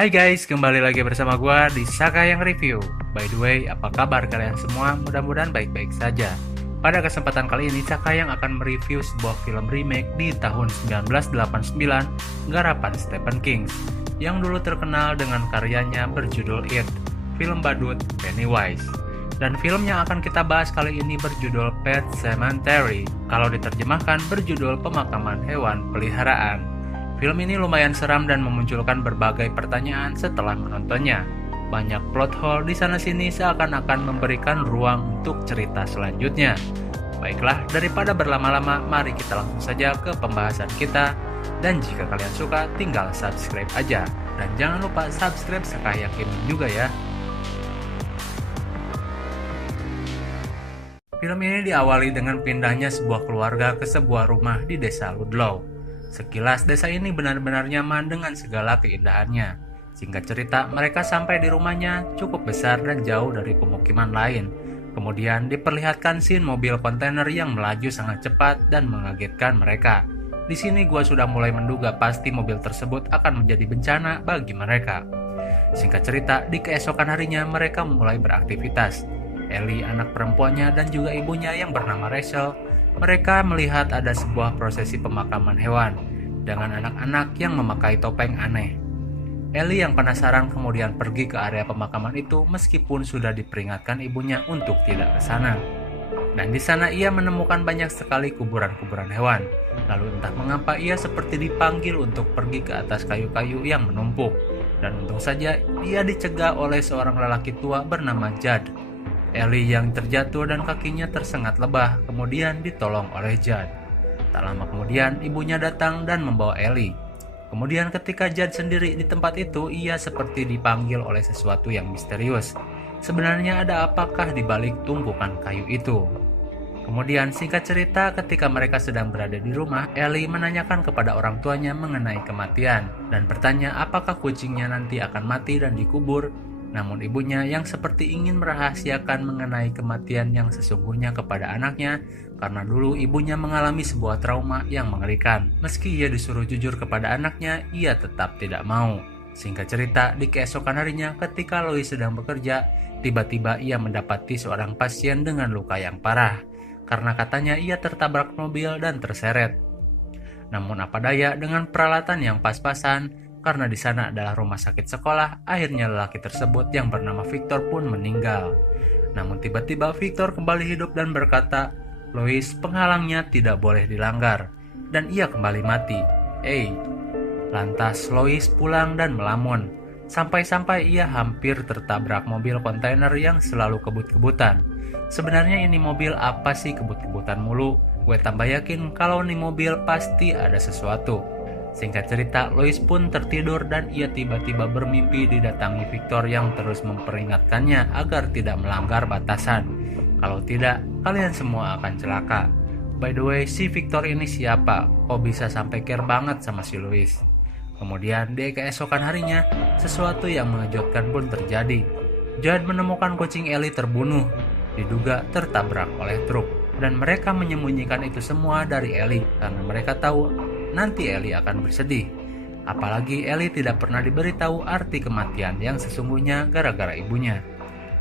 Hai guys, kembali lagi bersama gua di Saka yang Review. By the way, apa kabar kalian semua? Mudah-mudahan baik-baik saja. Pada kesempatan kali ini, Saka yang akan mereview sebuah film remake di tahun 1989, garapan Stephen King, yang dulu terkenal dengan karyanya berjudul It, film badut Pennywise. Dan film yang akan kita bahas kali ini berjudul Pet Sematary, kalau diterjemahkan berjudul Pemakaman Hewan Peliharaan. Film ini lumayan seram dan memunculkan berbagai pertanyaan setelah menontonnya. Banyak plot hole di sana-sini seakan-akan memberikan ruang untuk cerita selanjutnya. Baiklah, daripada berlama-lama, mari kita langsung saja ke pembahasan kita. Dan jika kalian suka, tinggal subscribe aja. Dan jangan lupa subscribe Saka Yakin juga ya. Film ini diawali dengan pindahnya sebuah keluarga ke sebuah rumah di desa Ludlow. Sekilas desa ini benar-benar nyaman dengan segala keindahannya. Singkat cerita, mereka sampai di rumahnya cukup besar dan jauh dari pemukiman lain. Kemudian diperlihatkan scene mobil kontainer yang melaju sangat cepat dan mengagetkan mereka. Di sini gua sudah mulai menduga pasti mobil tersebut akan menjadi bencana bagi mereka. Singkat cerita, di keesokan harinya mereka memulai beraktivitas. Ellie, anak perempuannya, dan juga ibunya yang bernama Rachel, mereka melihat ada sebuah prosesi pemakaman hewan dengan anak-anak yang memakai topeng aneh. Ellie yang penasaran kemudian pergi ke area pemakaman itu meskipun sudah diperingatkan ibunya untuk tidak ke sana. Dan di sana ia menemukan banyak sekali kuburan-kuburan hewan. Lalu entah mengapa ia seperti dipanggil untuk pergi ke atas kayu-kayu yang menumpuk. Dan untung saja ia dicegah oleh seorang lelaki tua bernama Judd. Ellie yang terjatuh dan kakinya tersengat lebah, kemudian ditolong oleh Judd. Tak lama kemudian, ibunya datang dan membawa Ellie. Kemudian ketika Judd sendiri di tempat itu, ia seperti dipanggil oleh sesuatu yang misterius. Sebenarnya ada apakah di balik tumpukan kayu itu? Kemudian singkat cerita, ketika mereka sedang berada di rumah, Ellie menanyakan kepada orang tuanya mengenai kematian dan bertanya apakah kucingnya nanti akan mati dan dikubur. Namun ibunya yang seperti ingin merahasiakan mengenai kematian yang sesungguhnya kepada anaknya karena dulu ibunya mengalami sebuah trauma yang mengerikan. Meski ia disuruh jujur kepada anaknya, ia tetap tidak mau. Singkat cerita, di keesokan harinya ketika Lois sedang bekerja, tiba-tiba ia mendapati seorang pasien dengan luka yang parah karena katanya ia tertabrak mobil dan terseret. Namun apa daya, dengan peralatan yang pas-pasan, karena di sana adalah rumah sakit sekolah, akhirnya lelaki tersebut yang bernama Victor pun meninggal. Namun tiba-tiba Victor kembali hidup dan berkata, Lois, penghalangnya tidak boleh dilanggar. Dan ia kembali mati. Lantas Lois pulang dan melamun. Sampai-sampai ia hampir tertabrak mobil kontainer yang selalu kebut-kebutan. Sebenarnya ini mobil apa sih kebut-kebutan mulu? Gue tambah yakin kalau ini mobil pasti ada sesuatu. Singkat cerita, Lois pun tertidur dan ia tiba-tiba bermimpi didatangi Victor yang terus memperingatkannya agar tidak melanggar batasan. Kalau tidak, kalian semua akan celaka. By the way, si Victor ini siapa? Kok bisa sampai care banget sama si Lois? Kemudian di keesokan harinya, sesuatu yang mengejutkan pun terjadi. Judd menemukan kucing Ellie terbunuh, diduga tertabrak oleh truk. Dan mereka menyembunyikan itu semua dari Ellie karena mereka tahu nanti Ellie akan bersedih. Apalagi Ellie tidak pernah diberitahu arti kematian yang sesungguhnya gara-gara ibunya.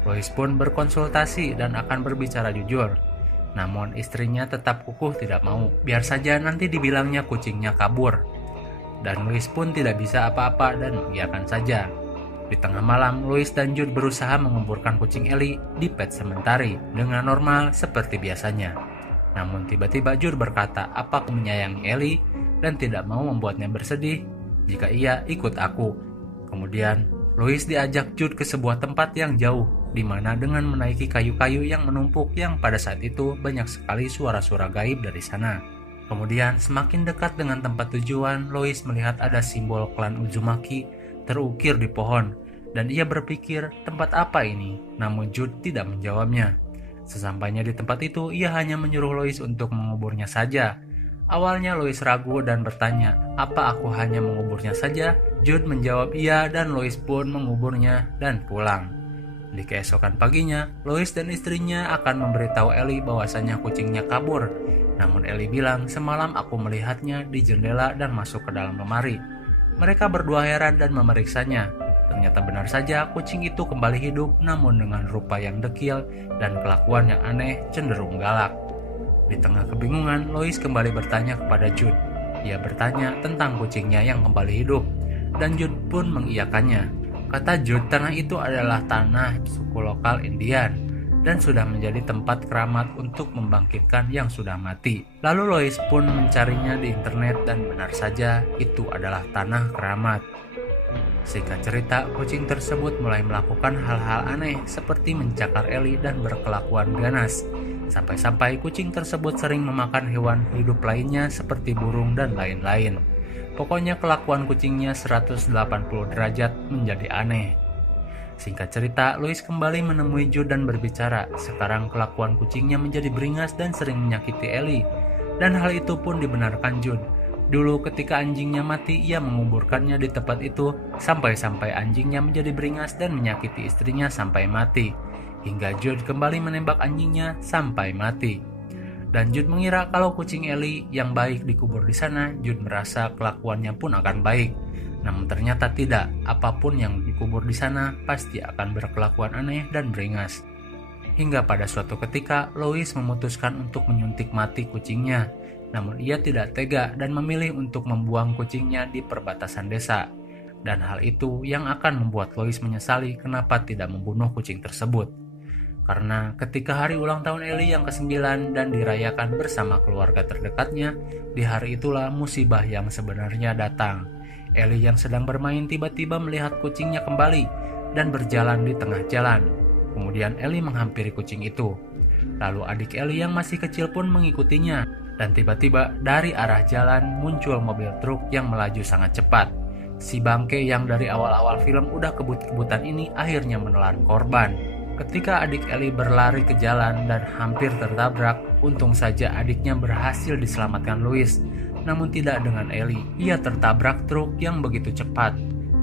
Lois pun berkonsultasi dan akan berbicara jujur. Namun istrinya tetap kukuh tidak mau. Biar saja nanti dibilangnya kucingnya kabur. Dan Lois pun tidak bisa apa-apa dan mengiyakan saja. Di tengah malam, Lois dan Judd berusaha menguburkan kucing Ellie di Pet Sematary dengan normal seperti biasanya. Namun tiba-tiba Judd berkata apa aku menyayangi Ellie dan tidak mau membuatnya bersedih jika ia ikut aku. Kemudian Lois diajak Judd ke sebuah tempat yang jauh, di mana dengan menaiki kayu-kayu yang menumpuk yang pada saat itu banyak sekali suara-suara gaib dari sana. Kemudian semakin dekat dengan tempat tujuan, Lois melihat ada simbol klan Uzumaki terukir di pohon dan ia berpikir tempat apa ini, namun Judd tidak menjawabnya. Sesampainya di tempat itu, ia hanya menyuruh Lois untuk menguburnya saja. Awalnya Lois ragu dan bertanya, apa aku hanya menguburnya saja? Judd menjawab iya dan Lois pun menguburnya dan pulang. Di keesokan paginya, Lois dan istrinya akan memberitahu Ellie bahwasannya kucingnya kabur. Namun Ellie bilang, semalam aku melihatnya di jendela dan masuk ke dalam lemari. Mereka berdua heran dan memeriksanya. Ternyata benar saja kucing itu kembali hidup, namun dengan rupa yang dekil dan kelakuan yang aneh cenderung galak. Di tengah kebingungan, Lois kembali bertanya kepada Jude. Ia bertanya tentang kucingnya yang kembali hidup, dan Jude pun mengiyakannya. Kata Jude, tanah itu adalah tanah suku lokal Indian dan sudah menjadi tempat keramat untuk membangkitkan yang sudah mati. Lalu Lois pun mencarinya di internet dan benar saja itu adalah tanah keramat. Singkat cerita, kucing tersebut mulai melakukan hal-hal aneh seperti mencakar Ellie dan berkelakuan ganas. Sampai-sampai kucing tersebut sering memakan hewan hidup lainnya seperti burung dan lain-lain. Pokoknya kelakuan kucingnya 180 derajat menjadi aneh. Singkat cerita, Lois kembali menemui Jude dan berbicara. Sekarang kelakuan kucingnya menjadi beringas dan sering menyakiti Ellie. Dan hal itu pun dibenarkan Jude. Dulu ketika anjingnya mati, ia menguburkannya di tempat itu sampai-sampai anjingnya menjadi beringas dan menyakiti istrinya sampai mati. Hingga Jude kembali menembak anjingnya sampai mati. Dan Jude mengira kalau kucing Ellie yang baik dikubur di sana, Jude merasa kelakuannya pun akan baik. Namun ternyata tidak, apapun yang dikubur di sana pasti akan berkelakuan aneh dan beringas. Hingga pada suatu ketika, Lois memutuskan untuk menyuntik mati kucingnya. Namun ia tidak tega dan memilih untuk membuang kucingnya di perbatasan desa. Dan hal itu yang akan membuat Lois menyesali kenapa tidak membunuh kucing tersebut. Karena ketika hari ulang tahun Ellie yang ke-9 dan dirayakan bersama keluarga terdekatnya, di hari itulah musibah yang sebenarnya datang. Ellie yang sedang bermain tiba-tiba melihat kucingnya kembali dan berjalan di tengah jalan. Kemudian Ellie menghampiri kucing itu. Lalu adik Ellie yang masih kecil pun mengikutinya. Dan tiba-tiba dari arah jalan muncul mobil truk yang melaju sangat cepat. Si bangke yang dari awal-awal film udah kebut-kebutan ini akhirnya menelan korban. Ketika adik Ellie berlari ke jalan dan hampir tertabrak, untung saja adiknya berhasil diselamatkan Lois. Namun tidak dengan Ellie, ia tertabrak truk yang begitu cepat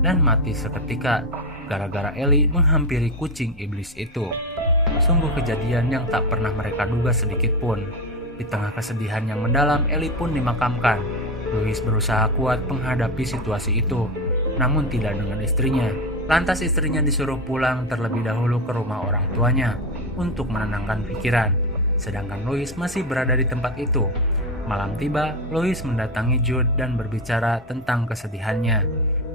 dan mati seketika gara-gara Ellie menghampiri kucing iblis itu. Sungguh kejadian yang tak pernah mereka duga sedikit pun. Di tengah kesedihan yang mendalam, Ellie pun dimakamkan. Lois berusaha kuat menghadapi situasi itu, namun tidak dengan istrinya. Lantas istrinya disuruh pulang terlebih dahulu ke rumah orang tuanya untuk menenangkan pikiran. Sedangkan Lois masih berada di tempat itu. Malam tiba, Lois mendatangi Jude dan berbicara tentang kesedihannya.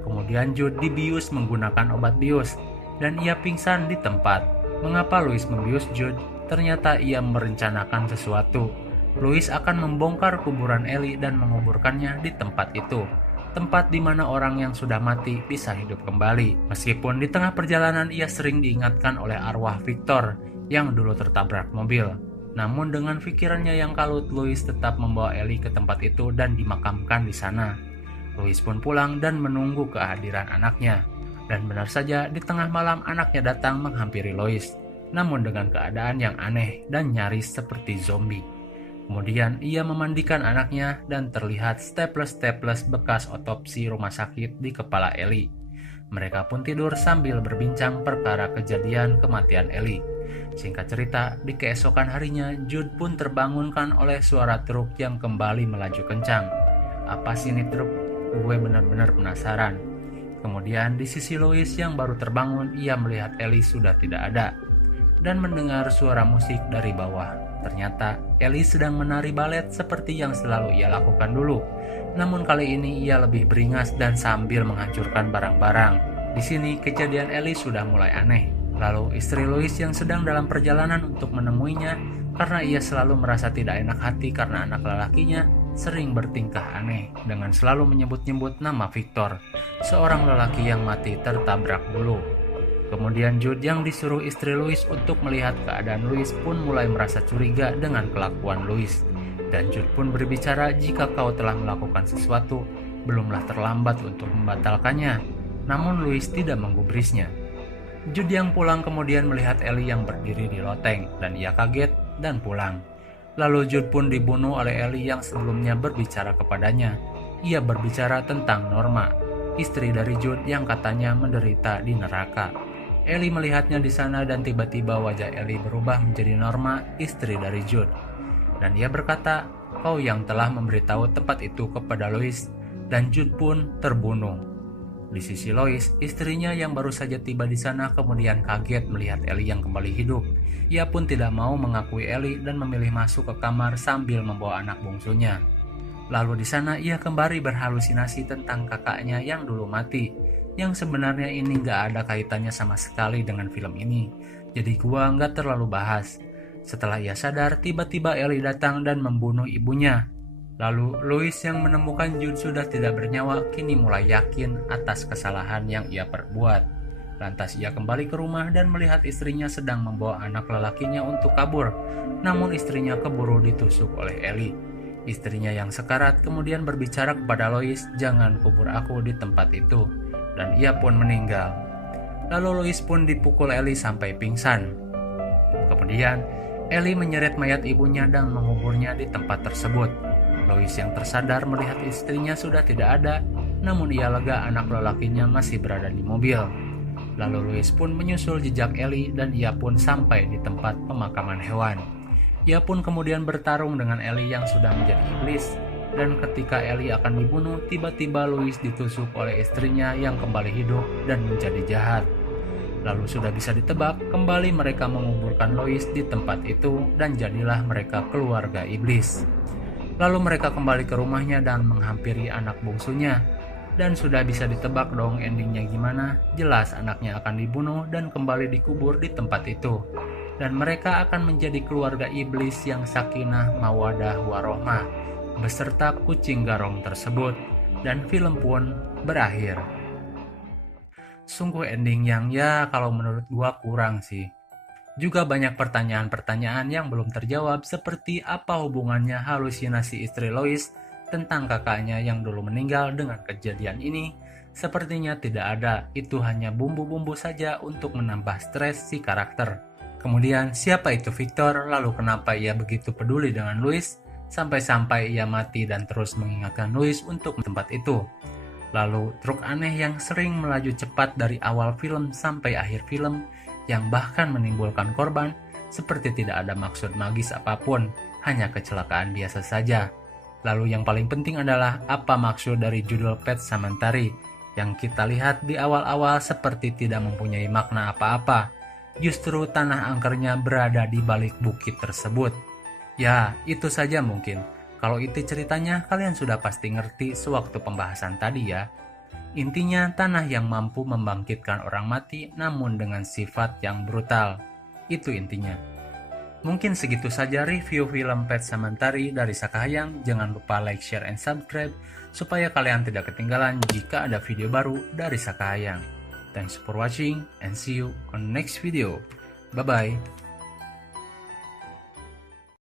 Kemudian Jude dibius menggunakan obat bius, dan ia pingsan di tempat. Mengapa Lois membius Jude? Ternyata ia merencanakan sesuatu. Lois akan membongkar kuburan Ellie dan menguburkannya di tempat itu. Tempat di mana orang yang sudah mati bisa hidup kembali. Meskipun di tengah perjalanan ia sering diingatkan oleh arwah Victor yang dulu tertabrak mobil. Namun dengan pikirannya yang kalut, Lois tetap membawa Ellie ke tempat itu dan dimakamkan di sana. Lois pun pulang dan menunggu kehadiran anaknya. Dan benar saja di tengah malam anaknya datang menghampiri Lois. Namun dengan keadaan yang aneh dan nyaris seperti zombie. Kemudian ia memandikan anaknya dan terlihat staples-staples bekas otopsi rumah sakit di kepala Ellie. Mereka pun tidur sambil berbincang perkara kejadian kematian Ellie. Singkat cerita, di keesokan harinya Jude pun terbangunkan oleh suara truk yang kembali melaju kencang. Apa sih ini truk? Gue benar-benar penasaran. Kemudian di sisi Lois yang baru terbangun, ia melihat Ellie sudah tidak ada dan mendengar suara musik dari bawah. Ternyata Ellie sedang menari balet seperti yang selalu ia lakukan dulu. Namun kali ini ia lebih beringas dan sambil menghancurkan barang-barang. Di sini kejadian Ellie sudah mulai aneh. Lalu istri Lois yang sedang dalam perjalanan untuk menemuinya karena ia selalu merasa tidak enak hati karena anak lelakinya sering bertingkah aneh dengan selalu menyebut-nyebut nama Victor, seorang lelaki yang mati tertabrak dulu. Kemudian Jude yang disuruh istri Lois untuk melihat keadaan Lois pun mulai merasa curiga dengan kelakuan Lois. Dan Jude pun berbicara, jika kau telah melakukan sesuatu, belumlah terlambat untuk membatalkannya. Namun Lois tidak menggubrisnya. Jude yang pulang kemudian melihat Ellie yang berdiri di loteng dan ia kaget dan pulang. Lalu Jude pun dibunuh oleh Ellie yang sebelumnya berbicara kepadanya. Ia berbicara tentang Norma, istri dari Jude yang katanya menderita di neraka. Ellie melihatnya di sana dan tiba-tiba wajah Ellie berubah menjadi Norma, istri dari Jude. Dan ia berkata, kau yang telah memberitahu tempat itu kepada Lois, dan Jude pun terbunuh. Di sisi Lois, istrinya yang baru saja tiba di sana kemudian kaget melihat Ellie yang kembali hidup. Ia pun tidak mau mengakui Ellie dan memilih masuk ke kamar sambil membawa anak bungsunya. Lalu di sana ia kembali berhalusinasi tentang kakaknya yang dulu mati, yang sebenarnya ini gak ada kaitannya sama sekali dengan film ini. Jadi gua gak terlalu bahas. Setelah ia sadar, tiba-tiba Ellie datang dan membunuh ibunya. Lalu Lois yang menemukan June sudah tidak bernyawa kini mulai yakin atas kesalahan yang ia perbuat. Lantas ia kembali ke rumah dan melihat istrinya sedang membawa anak lelakinya untuk kabur. Namun istrinya keburu ditusuk oleh Ellie. Istrinya yang sekarat kemudian berbicara kepada Lois, "Jangan kubur aku di tempat itu." Dan ia pun meninggal. Lalu Lois pun dipukul Ellie sampai pingsan. Kemudian Ellie menyeret mayat ibunya dan menguburnya di tempat tersebut. Lois yang tersadar melihat istrinya sudah tidak ada, namun ia lega anak lelakinya masih berada di mobil. Lalu Lois pun menyusul jejak Ellie dan ia pun sampai di tempat pemakaman hewan. Ia pun kemudian bertarung dengan Ellie yang sudah menjadi iblis, dan ketika Ellie akan dibunuh, tiba-tiba Lois ditusuk oleh istrinya yang kembali hidup dan menjadi jahat. Lalu sudah bisa ditebak, kembali mereka menguburkan Lois di tempat itu dan jadilah mereka keluarga iblis. Lalu mereka kembali ke rumahnya dan menghampiri anak bungsunya. Dan sudah bisa ditebak dong endingnya gimana. Jelas anaknya akan dibunuh dan kembali dikubur di tempat itu. Dan mereka akan menjadi keluarga iblis yang sakinah mawadah warohmah beserta kucing garong tersebut. Dan film pun berakhir. Sungguh ending yang ya kalau menurut gua kurang sih. Juga banyak pertanyaan-pertanyaan yang belum terjawab seperti apa hubungannya halusinasi istri Lois tentang kakaknya yang dulu meninggal dengan kejadian ini. Sepertinya tidak ada, itu hanya bumbu-bumbu saja untuk menambah stres si karakter. Kemudian siapa itu Victor, lalu kenapa ia begitu peduli dengan Louis sampai-sampai ia mati dan terus mengingatkan Louis untuk tempat itu. Lalu truk aneh yang sering melaju cepat dari awal film sampai akhir film yang bahkan menimbulkan korban seperti tidak ada maksud magis apapun, hanya kecelakaan biasa saja. Lalu yang paling penting adalah apa maksud dari judul Pet Sematary yang kita lihat di awal-awal seperti tidak mempunyai makna apa-apa. Justru tanah angkernya berada di balik bukit tersebut. Ya, itu saja mungkin. Kalau itu ceritanya kalian sudah pasti ngerti sewaktu pembahasan tadi ya. Intinya tanah yang mampu membangkitkan orang mati namun dengan sifat yang brutal. Itu intinya. Mungkin segitu saja review film Pet Sematary dari Sakahayang. Jangan lupa like, share, and subscribe supaya kalian tidak ketinggalan jika ada video baru dari Sakahayang. Thanks for watching and see you on next video. Bye bye.